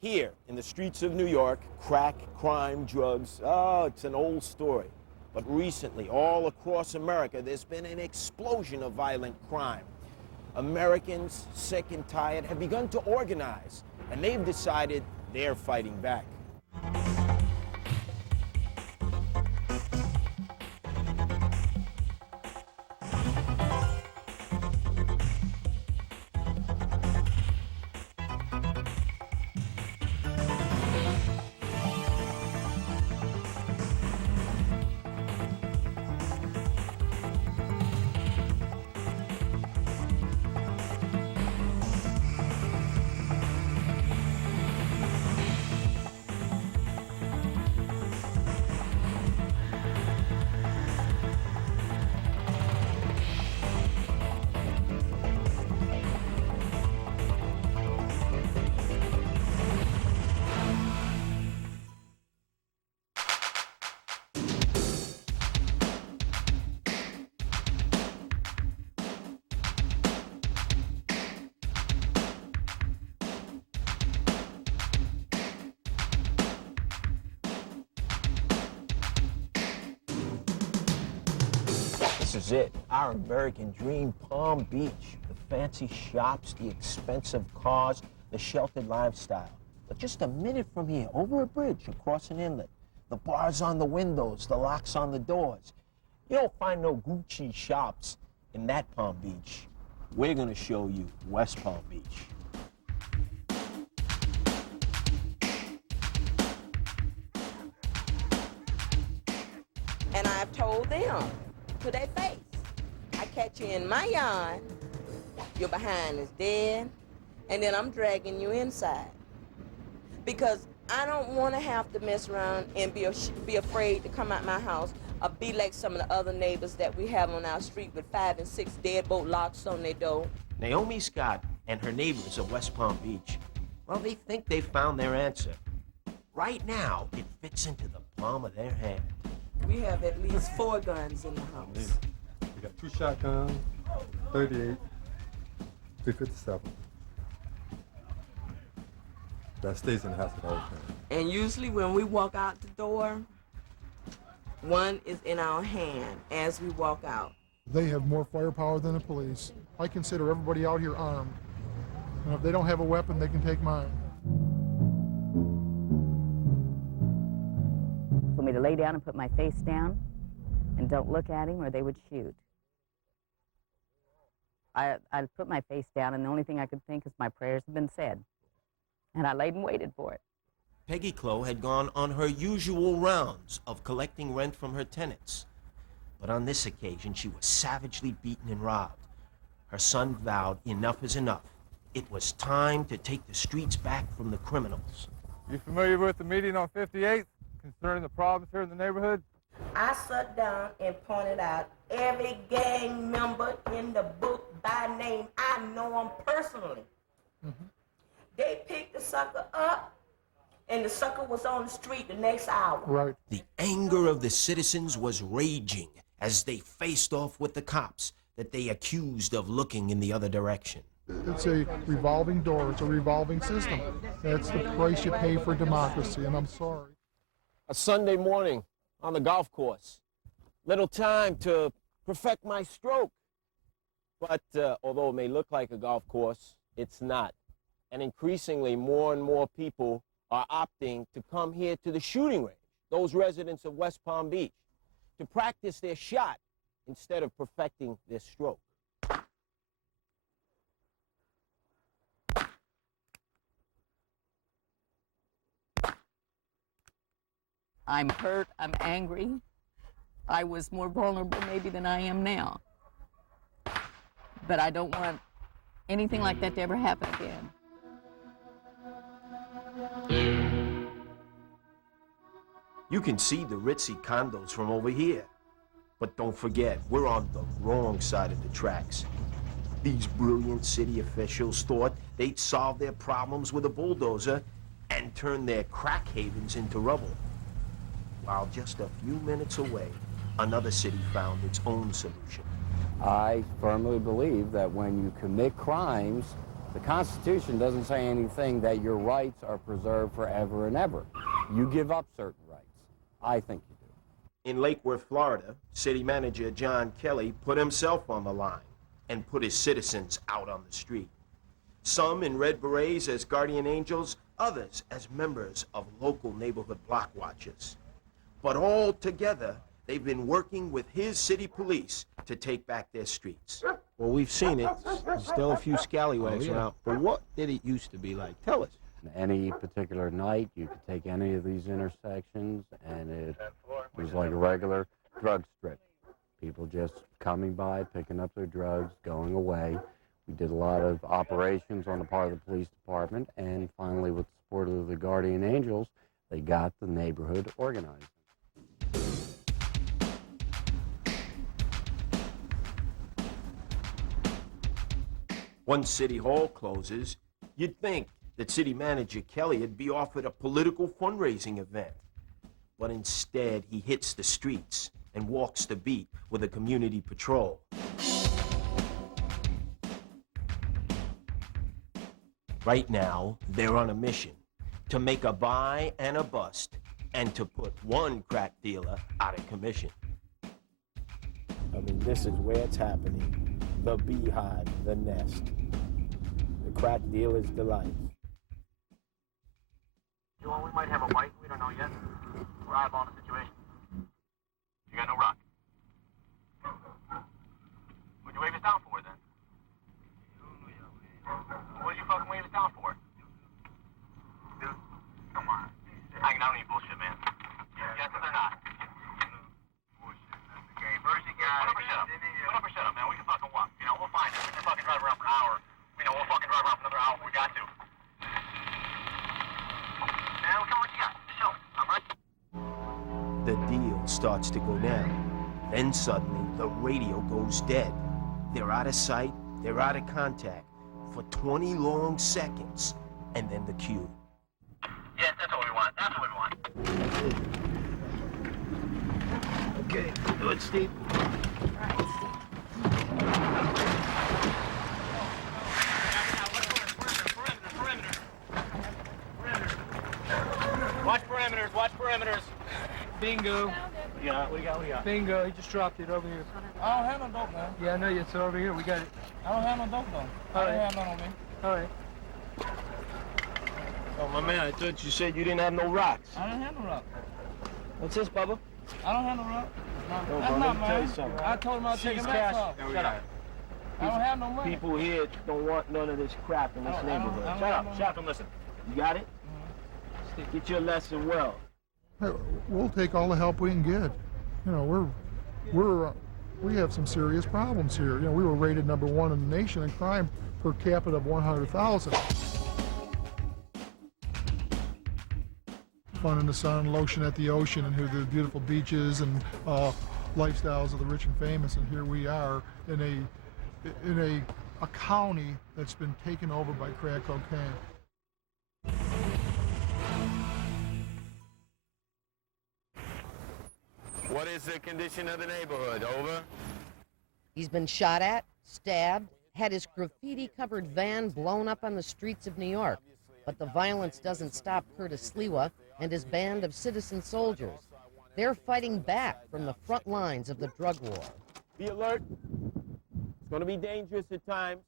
Here, in the streets of New York, crack, crime, drugs, it's an old story. But recently, all across America, there's been an explosion of violent crime. Americans, sick and tired, have begun to organize, and they've decided they're fighting back. This is it, our American dream, Palm Beach. The fancy shops, the expensive cars, the sheltered lifestyle. But just a minute from here, over a bridge, across an inlet, the bars on the windows, the locks on the doors. You don't find no Gucci shops in that Palm Beach. We're gonna show you West Palm Beach. And I've told them to their face, I catch you in my yard, your behind is dead, and then I'm dragging you inside. Because I don't want to have to mess around and be afraid to come out my house or be like some of the other neighbors that we have on our street with 5 and 6 deadbolt locks on their door. Naomi Scott and her neighbors of West Palm Beach, well, they think they found their answer. Right now, it fits into the palm of their hand. We have at least 4 guns in the house. We got 2 shotguns, 38, 357. That stays in the house at all times. And usually when we walk out the door, one is in our hand as we walk out. They have more firepower than the police. I consider everybody out here armed. And if they don't have a weapon, they can take mine. For me to lay down and put my face down and don't look at him or they would shoot. I'd put my face down and the only thing I could think is my prayers have been said. And I laid and waited for it. Peggy Clough had gone on her usual rounds of collecting rent from her tenants. But on this occasion, she was savagely beaten and robbed. Her son vowed enough is enough. It was time to take the streets back from the criminals. You familiar with the meeting on 58th concerning the problems here in the neighborhood? I sat down and pointed out every gang member in the book by name. I know them personally. Mm-hmm. They picked the sucker up, and the sucker was on the street the next hour. Right. The anger of the citizens was raging as they faced off with the cops that they accused of looking in the other direction. It's a revolving door. It's a revolving system. That's the price you pay for democracy, and I'm sorry. A Sunday morning on the golf course. Little time to perfect my stroke. But although it may look like a golf course, it's not. And increasingly, more and more people are opting to come here to the shooting range, those residents of West Palm Beach, to practice their shot instead of perfecting their stroke. I'm hurt, I'm angry. I was more vulnerable maybe than I am now. But I don't want anything like that to ever happen again. You can see the ritzy condos from over here. But don't forget, we're on the wrong side of the tracks. These brilliant city officials thought they'd solve their problems with a bulldozer and turn their crack havens into rubble. While just a few minutes away, another city found its own solution. I firmly believe that when you commit crimes, The Constitution doesn't say anything that your rights are preserved forever and ever. You give up certain rights. I think you do. In Lake Worth, Florida, city manager John Kelly put himself on the line and put his citizens out on the street. Some in red berets as guardian angels, others as members of local neighborhood block watchers. But all together, they've been working with his city police to take back their streets. Well, we've seen it. There's still a few scallywags around. But what did it used to be like? Tell us. Any particular night, you could take any of these intersections, and it was like a regular drug strip. People just coming by, picking up their drugs, going away. We did a lot of operations on the part of the police department, and finally, with the support of the Guardian Angels, they got the neighborhood organized. Once City Hall closes, you'd think that City Manager Kelly would be offered a political fundraising event. But instead, he hits the streets and walks the beat with a community patrol. Right now, they're on a mission to make a buy and a bust and to put one crack dealer out of commission. I mean, this is where it's happening. The beehive, the nest. The crack dealer's delight. Joel, we might have a bite. We don't know yet. We're eyeballing the situation. You got no rock. What'd you wave us down for, then? What'd you fucking wave us down for? Dude, come on. I don't need bullshit, man. Yes or not? Okay, first you got it. Put up or shut up, man. We can fucking walk. You know, we'll find it. We can fucking drive around for an hour. You know, we'll fucking drive around for another hour if we got to. Now, look how much you got. Show it. I'm right. The deal starts to go down. Then suddenly, the radio goes dead. They're out of sight, they're out of contact for 20 long seconds, and then the cue. Yes, that's what we want. That's what we want. Okay, do it, Steve. Watch perimeters, watch perimeters. Bingo. Yeah, what do you got? Bingo, he just dropped it over here. I don't have no dope, man. Yeah, I know it's over here. We got it. I don't have no dope, though. All I right. don't have none on me. All right. Oh, my man, I thought you said you didn't have no rocks. I don't have no rock. What's this, Bubba? I don't have no rock. No, That's bro, not let me tell you mine. something. I told him I'd take Seize it cash. back off. Shut up. I don't have no money. People here don't want none of this crap in this I don't- neighborhood. I don't Shut have up, no shut up and listen. You got it? Get your lesson well. Hey, we'll take all the help we can get. You know, we have some serious problems here. You know, we were rated #1 in the nation in crime per capita of 100,000. Fun in the sun, lotion at the ocean, and here the beautiful beaches and lifestyles of the rich and famous. And here we are in a county that's been taken over by crack cocaine. What is the condition of the neighborhood? Over. He's been shot at, stabbed, had his graffiti-covered van blown up on the streets of New York. But the violence doesn't stop Curtis SLIWA and his band of citizen soldiers. They're fighting back from the front lines of the drug war. Be alert. It's going to be dangerous at times.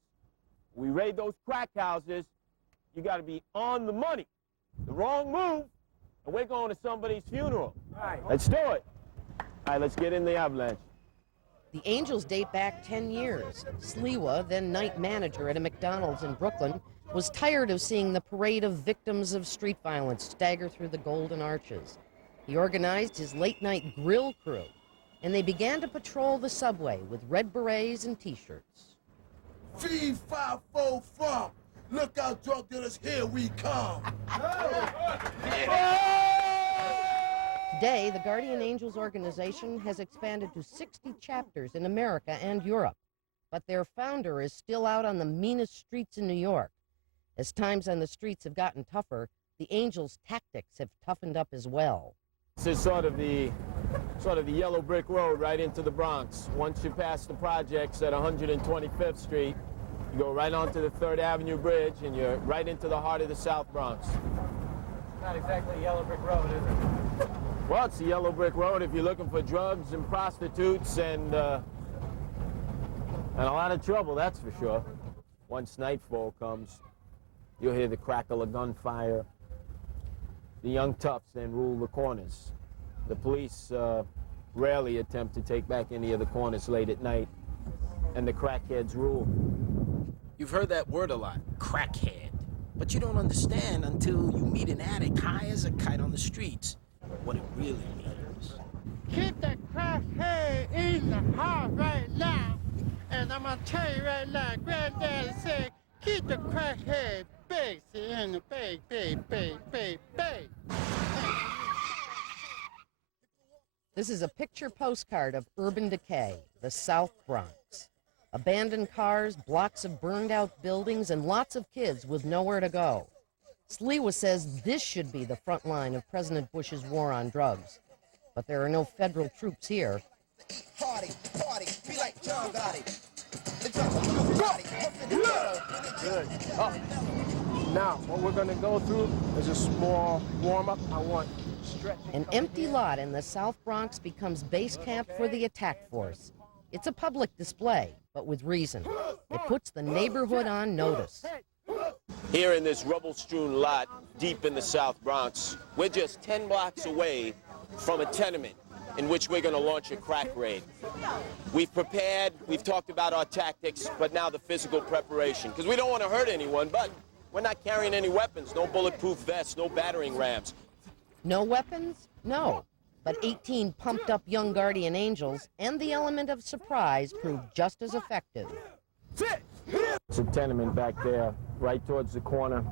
We raid those crack houses. You got to be on the money. The wrong move, and we're going to somebody's funeral. Right. Let's do it. All right, let's get in the avalanche. The Angels date back 10 years. SLIWA, then night manager at a McDonald's in Brooklyn, was tired of seeing the parade of victims of street violence stagger through the Golden Arches. He organized his late-night grill crew, and they began to patrol the subway with red berets and T-shirts. Feed 5-4 from. Look out, drug dealers, here we come. Today, the Guardian Angels organization has expanded to 60 chapters in America and Europe, but their founder is still out on the meanest streets in New York. As times on the streets have gotten tougher, the Angels' tactics have toughened up as well. This is sort of the yellow brick road right into the Bronx. Once you pass the projects at 125th Street, You go right onto the 3rd Avenue Bridge, and you're right into the heart of the South Bronx. Not exactly a yellow brick road, is it? Well, it's a yellow brick road if you're looking for drugs and prostitutes and a lot of trouble, that's for sure. Once nightfall comes, you'll hear the crackle of gunfire. The young toughs then rule the corners. The police rarely attempt to take back any of the corners late at night, and the crackheads rule. You've heard that word a lot, crackhead. But you don't understand until you meet an addict high as a kite on the streets what it really means. Keep the crackhead in the heart right now. And I'm gonna tell you right now, Granddaddy said, keep the crackhead big, see, in the big. This is a picture postcard of urban decay, the South Bronx. Abandoned cars, blocks of burned-out buildings, and lots of kids with nowhere to go. SLIWA says this should be the front line of President Bush's war on drugs. But there are no federal troops here. Party, be like John Gotti. Good. Oh. Now, what we're going to go through is a small warm-up. I want stretching. An empty lot in the South Bronx becomes base camp for the attack force. It's a public display, but with reason. It puts the neighborhood on notice. Here in this rubble-strewn lot deep in the South Bronx, we're just 10 blocks away from a tenement in which we're going to launch a crack raid. We've prepared, we've talked about our tactics, but now the physical preparation, because we don't want to hurt anyone, but we're not carrying any weapons, no bulletproof vests, no battering rams. No weapons? No. But 18 pumped-up young guardian angels and the element of surprise proved just as effective. It's a tenement back there, right towards the corner.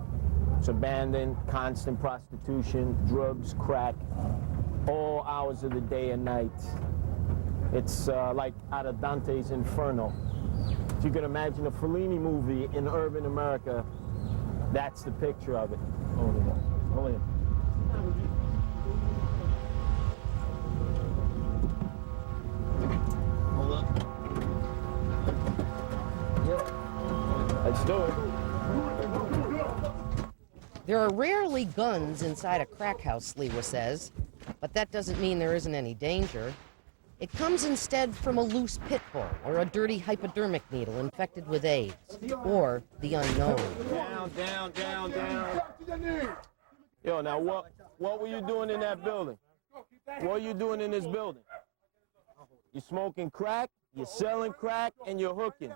It's abandoned, constant prostitution, drugs, crack, all hours of the day and night. It's like out of Dante's Inferno. If you can imagine a Fellini movie in urban America, that's the picture of it. Hold it. Hold up. Yep. Let's do it. There are rarely guns inside a crack house, SLIWA says, but that doesn't mean there isn't any danger. It comes instead from a loose pit bull or a dirty hypodermic needle infected with AIDS, or the unknown. Down. Yo, now what were you doing in that building? What are you doing in this building? You're smoking crack, you're selling crack, and you're hooking.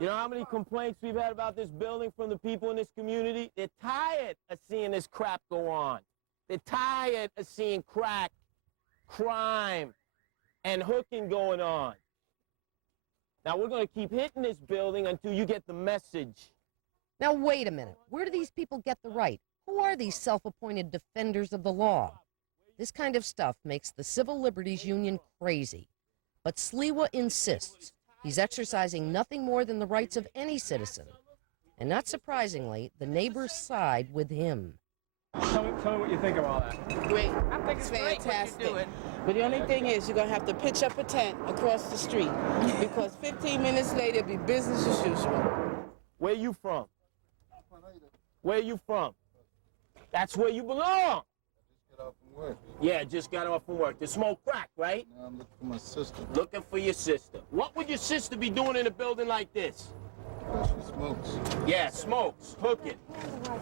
You know how many complaints we've had about this building from the people in this community? They're tired of seeing this crap go on. They're tired of seeing crack, crime, and hooking going on. Now, we're going to keep hitting this building until you get the message. Now, wait a minute. Where do these people get the right? Who are these self-appointed defenders of the law? This kind of stuff makes the Civil Liberties Union crazy. But SLIWA insists he's exercising nothing more than the rights of any citizen. And not surprisingly, the neighbors side with him. Tell me what you think of all that. Great. I think it's fantastic. But the only thing is you're going to have to pitch up a tent across the street because 15 minutes later it'll be business as usual. Where you from? Where you from? That's where you belong. Yeah, just got off from work. To smoke crack, right? I'm looking for my sister. Looking for your sister. What would your sister be doing in a building like this? She smokes. Yeah, smokes, hooking.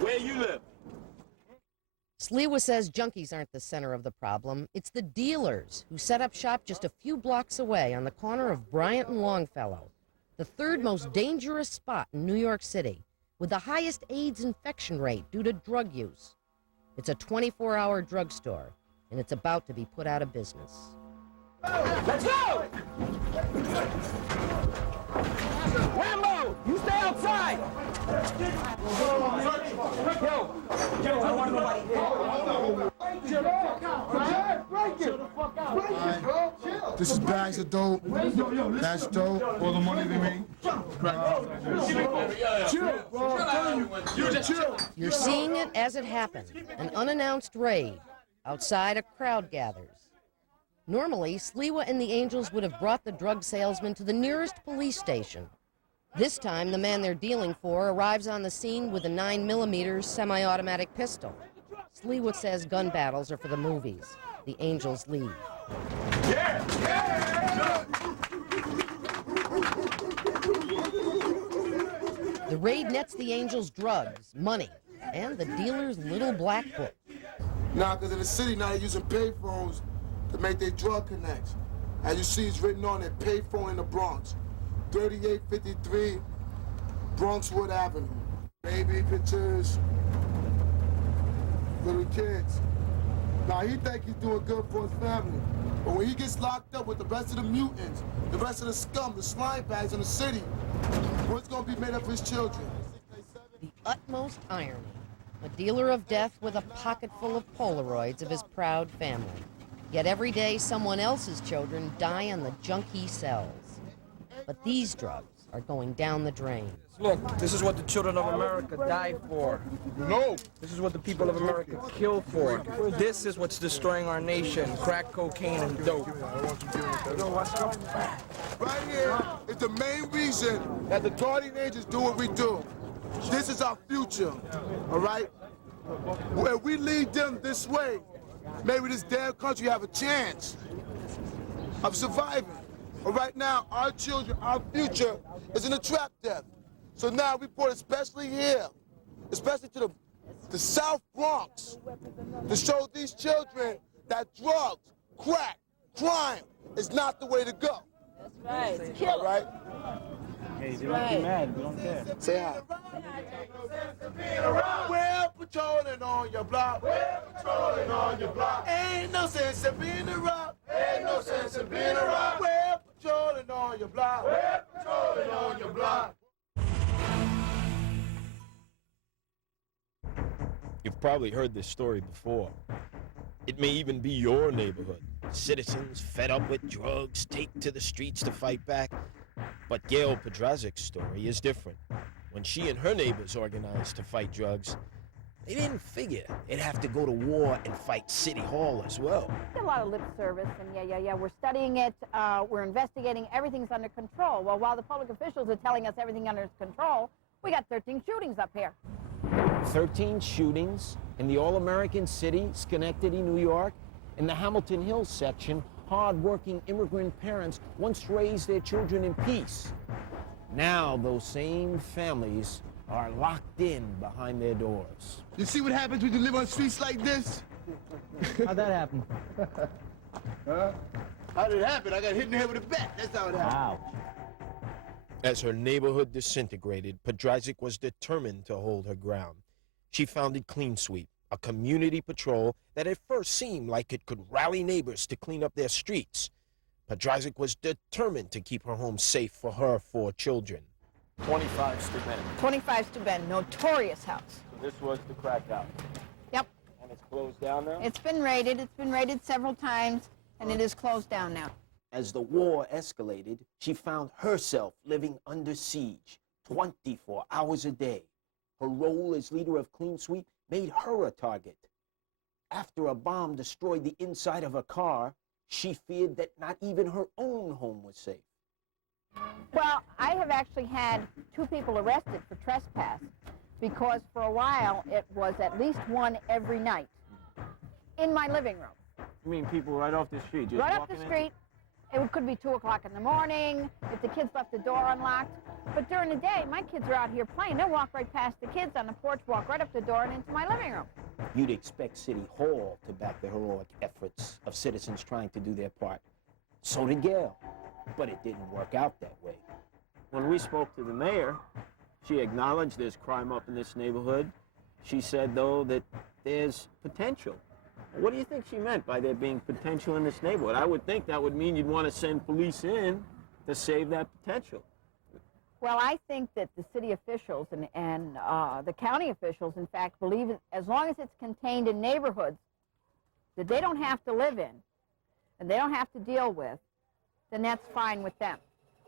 Where you live? SLIWA says junkies aren't the center of the problem. It's the dealers who set up shop just a few blocks away on the corner of Bryant and Longfellow, the third most dangerous spot in New York City, with the highest AIDS infection rate due to drug use. It's a 24-hour drugstore, and it's about to be put out of business. Let's go! Rambo, you stay outside! Yo, I want This is bags of dope. That's dope. All the money they make. You're seeing it as it happens, an unannounced raid. Outside, a crowd gathers. Normally, SLIWA and the Angels would have brought the drug salesman to the nearest police station. This time, the man they're dealing for arrives on the scene with a 9mm semi-automatic pistol. SLIWA says gun battles are for the movies. The Angels leave. The raid nets the Angels drugs, money, and the dealer's little black book. Nah, because in the city now they're using payphones to make their drug connects. As you see, it's written on it, payphone in the Bronx. 3853 Bronxwood Avenue. Baby pictures, little kids. Now he think he's doing good for his family. But when he gets locked up with the rest of the mutants, the rest of the scum, the slime bags in the city, what's gonna be made of his children? The utmost irony. A dealer of death with a pocket full of Polaroids of his proud family. Yet every day someone else's children die on the junk he sells. But these drugs are going down the drain. Look, this is what the children of America die for. No! This is what the people of America kill for. This is what's destroying our nation, crack cocaine and dope. Right here is the main reason that the Guardian Angels do what we do. This is our future, all right? When we lead them this way, maybe this damn country have a chance of surviving. But right now, our children, our future is in a trap death. So now we brought especially here, especially to the South Bronx, to show these children that drugs, crack, crime is not the way to go. That's right. Kill all right? Hey, you don't get mad. We don't care. Say hi. We're patrolling on your block. We're patrolling on your block. Ain't no sense in being a rock. Ain't no sense in being a rock. We're patrolling on your block. We're patrolling on your block. You've probably heard this story before. It may even be your neighborhood. Citizens fed up with drugs take to the streets to fight back. But Gail Podrazic's story is different. When she and her neighbors organized to fight drugs, they didn't figure they'd have to go to war and fight City Hall as well. A lot of lip service, and yeah, we're studying it, we're investigating, everything's under control. Well, while the public officials are telling us everything under control, we got 13 shootings up here. 13 shootings in the all-American city, Schenectady, New York. In the Hamilton Hills section, hard-working immigrant parents once raised their children in peace. Now those same families are locked in behind their doors. You see what happens when you live on streets like this? How'd that happen? Huh? How did it happen? I got hit in the head with a bat. That's how it happened. Wow. As her neighborhood disintegrated, Podrazik was determined to hold her ground. She founded Clean Sweep, a community patrol that at first seemed like it could rally neighbors to clean up their streets. Podrazik was determined to keep her home safe for her 4 children. 25 Steuben. 25 Steuben, notorious house. So this was the crack house. Yep. And it's closed down now? It's been raided several times, and it is closed down now. As the war escalated, she found herself living under siege 24 hours a day. Her role as leader of Clean Sweep made her a target. After a bomb destroyed the inside of her car, she feared that not even her own home was safe. Well, I have actually had 2 people arrested for trespass because for a while it was at least one every night in my living room. You mean people right off the street? Just Right up the street. It could be 2 o'clock in the morning, if the kids left the door unlocked. But during the day, my kids are out here playing. They'll walk right past the kids on the porch, walk right up the door and into my living room. You'd expect City Hall to back the heroic efforts of citizens trying to do their part. So did Gail, but it didn't work out that way. When we spoke to the mayor, she acknowledged there's crime up in this neighborhood. She said, though, that there's potential. What do you think she meant by there being potential in this neighborhood? I would think that would mean you'd want to send police in to save that potential. Well, I think that the city officials and the county officials, in fact, believe that as long as it's contained in neighborhoods that they don't have to live in and they don't have to deal with, then that's fine with them.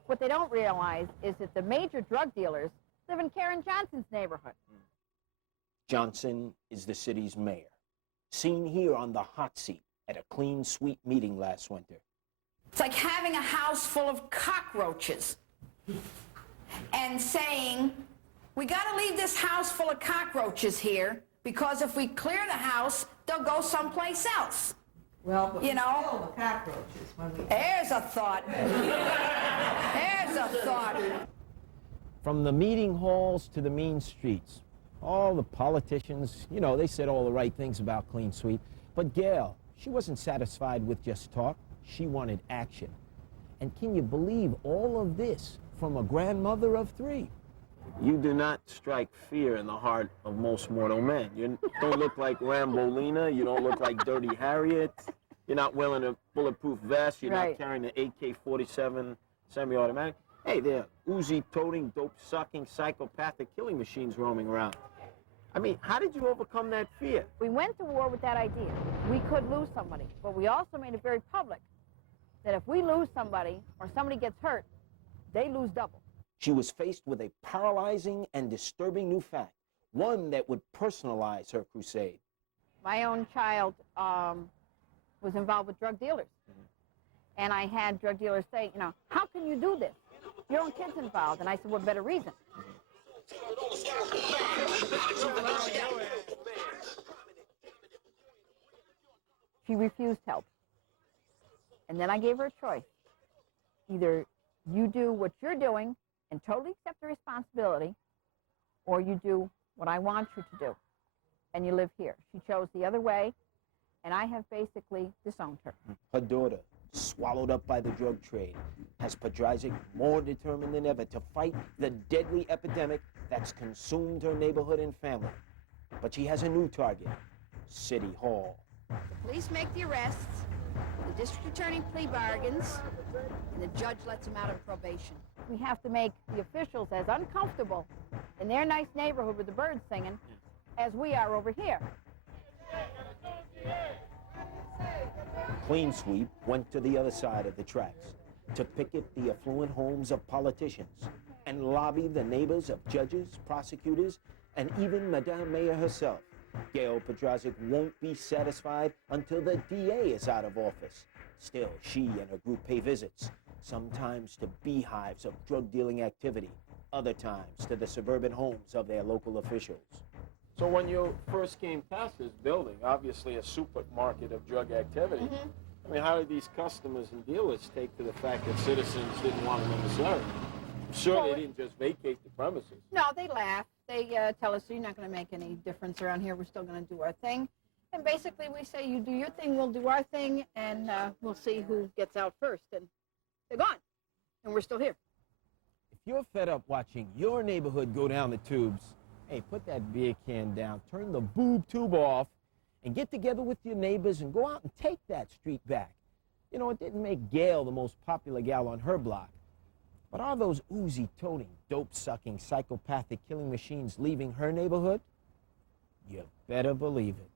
What they don't realize is that the major drug dealers live in Karen Johnson's neighborhood. Johnson is the city's mayor. Seen here on the hot seat at a clean sweep meeting last winter. It's like having a house full of cockroaches and saying, we got to leave this house full of cockroaches here because if we clear the house, they'll go someplace else. Well, but you know, kill the cockroaches when we... There's a thought. There's a thought. From the meeting halls to the mean streets, all the politicians, you know, they said all the right things about Clean Sweep. But Gail, she wasn't satisfied with just talk. She wanted action. And can you believe all of this from a grandmother of 3? You do not strike fear in the heart of most mortal men. You don't look like Rambolina. You don't look like Dirty Harriet. You're not wearing a bulletproof vest. You're not carrying the AK-47 semi-automatic. Hey, there are Uzi-toting, dope-sucking, psychopathic killing machines roaming around. I mean, how did you overcome that fear? We went to war with that idea. We could lose somebody, but we also made it very public that if we lose somebody or somebody gets hurt, they lose double. She was faced with a paralyzing and disturbing new fact, one that would personalize her crusade. My own child was involved with drug dealers. And I had drug dealers say, you know, how can you do this? Your own kid's involved. And I said, what better reason? She refused help. And then I gave her a choice. Either you do what you're doing and totally accept the responsibility, or you do what I want you to do, and you live here. She chose the other way, and I have basically disowned her. Her daughter, swallowed up by the drug trade, has Podrazik more determined than ever to fight the deadly epidemic that's consumed her neighborhood and family. But she has a new target, City Hall. The police make the arrests, the district attorney plea bargains, and the judge lets them out on probation. We have to make the officials as uncomfortable in their nice neighborhood with the birds singing as we are over here. Clean Sweep went to the other side of the tracks to picket the affluent homes of politicians and lobby the neighbors of judges, prosecutors, and even Madame Mayor herself. Gail Podrazik won't be satisfied until the DA is out of office. Still, she and her group pay visits, sometimes to beehives of drug-dealing activity, other times to the suburban homes of their local officials. So when you first came past this building, obviously a supermarket of drug activity, I mean, how did these customers and dealers take to the fact that citizens didn't want them in the center? I'm sure they didn't just vacate the premises. No, they laugh. They tell us, you're not going to make any difference around here. We're still going to do our thing. And basically we say, you do your thing, we'll do our thing, and we'll see who gets out first. And they're gone, and we're still here. If you're fed up watching your neighborhood go down the tubes, hey, put that beer can down, turn the boob tube off, and get together with your neighbors and go out and take that street back. You know, it didn't make Gail the most popular gal on her block. But are those Uzi-toting, dope-sucking, psychopathic killing machines leaving her neighborhood? You better believe it.